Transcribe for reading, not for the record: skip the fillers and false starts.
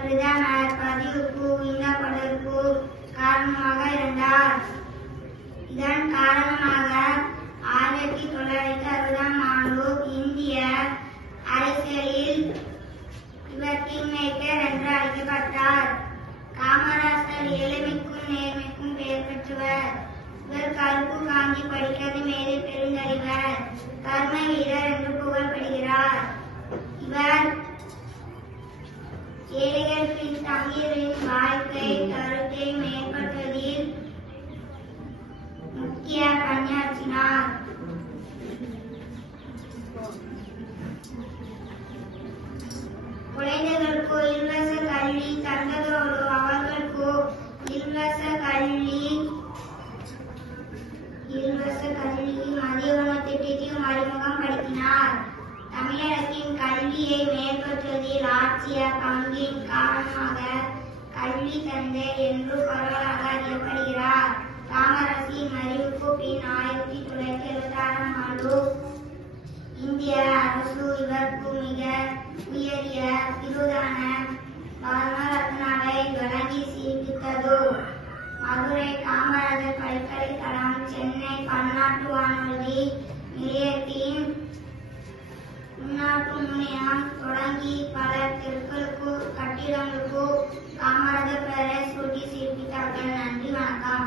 பிரதமர் பதவிக்கு விண்ணப்பதற்கு காரணமாக இருந்தார். இதன் காரணமாக 1960ஆம் ஆண்டு இந்திய அரசியலில் இவர் கிங் மேக்கர் என்று அழைக்கப்பட்டார். காமராஜர் எளிமைக்கும் நேர்மைக்கும் பெயர் பெற்றவர். இவர் கருப்பு காஞ்சி படிக்கிறது மேலே பெருந்தறிவர், கர்ம வீரர் என்று புகழப்படுகிறார். இவர் ஏழைகள் பின்தங்கியவரின் வாழ்க்கை தரத்தை மேம்படுத்துவதில் முக்கிய பணியாற்றினார். குழந்தைகளுக்கு இலவச கல்வி தந்ததோடு அவர்களுக்கு இலவச கல்வி மதிய உணவு திட்டத்தையும் அறிமுகப்படுத்தினார். தமிழகத்தின் கல்வியை மேம்படுத்துவதில் ஆற்றிய பங்கின் காரணமாக கல்வி தந்தை என்று பரவலாக அறியப்படுகிறார். காமராஜின் மறைவுக்கு பின் 1976ஆம் ஆண்டு இந்திய அரசு இவருக்கு மிக உயரிய விருதான பாரத ரத்னாவை வழங்கி சிறப்பித்தது. மதுரை காமராஜர் பல்கலைக்கழகம், சென்னை பன்னாட்டு வானொலி நிலையத்தின் உள்நாட்டு முனையம் தொடங்கி பல தெருக்களுக்கு கட்டிடங்களுக்கு காமராஜர் பெயரை சூட்டி சிறப்பித்தார்கள். நன்றி, வணக்கம்.